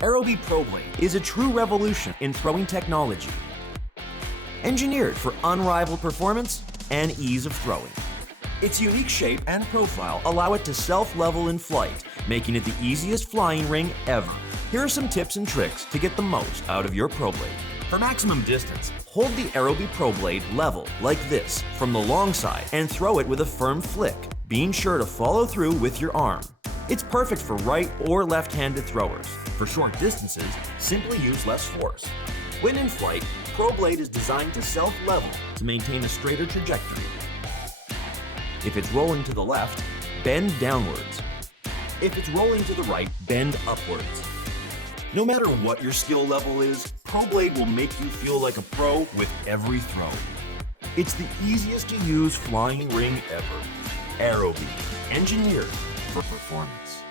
Aerobie Pro Blade is a true revolution in throwing technology. Engineered for unrivaled performance and ease of throwing. Its unique shape and profile allow it to self-level in flight, making it the easiest flying ring ever. Here are some tips and tricks to get the most out of your Pro Blade. For maximum distance, hold the Aerobie Pro Blade level like this from the long side and throw it with a firm flick, being sure to follow through with your arm. It's perfect for right or left-handed throwers. For short distances, simply use less force. When in flight, Pro Blade is designed to self-level to maintain a straighter trajectory. If it's rolling to the left, bend downwards. If it's rolling to the right, bend upwards. No matter what your skill level is, Pro Blade will make you feel like a pro with every throw. It's the easiest to use flying ring ever. Aerobie, engineered for performance.